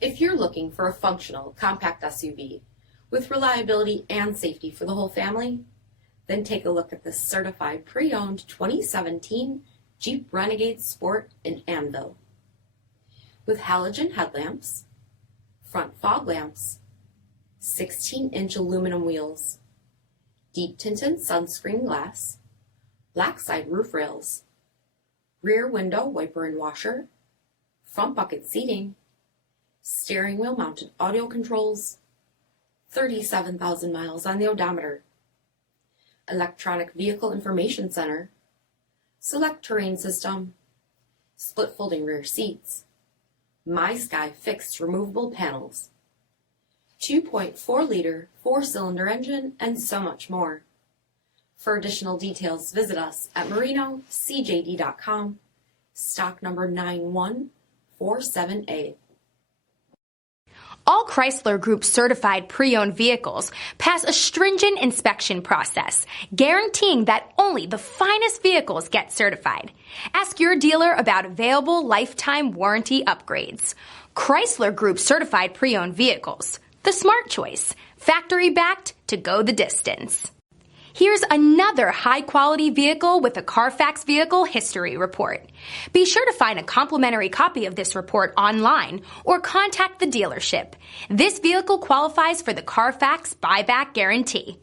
If you're looking for a functional, compact SUV with reliability and safety for the whole family, then take a look at this certified pre-owned 2017 Jeep Renegade Sport in Anvil. With halogen headlamps, front fog lamps, 16-inch aluminum wheels, deep tinted sunscreen glass, black side roof rails, rear window wiper and washer, front bucket seating, steering wheel mounted audio controls, 37,000 miles on the odometer, electronic vehicle information center, SELEC-TERRAIN system, split folding rear seats, MySky fixed removable panels, 2.4-liter 4-cylinder engine, and so much more. For additional details, visit us at marinocjd.com, stock number 9147A. All Chrysler Group certified pre-owned vehicles pass a stringent inspection process, guaranteeing that only the finest vehicles get certified. Ask your dealer about available lifetime warranty upgrades. Chrysler Group certified pre-owned vehicles, the smart choice, factory backed to go the distance. Here's another high-quality vehicle with a CARFAX vehicle history report. Be sure to find a complimentary copy of this report online or contact the dealership. This vehicle qualifies for the CARFAX buyback guarantee.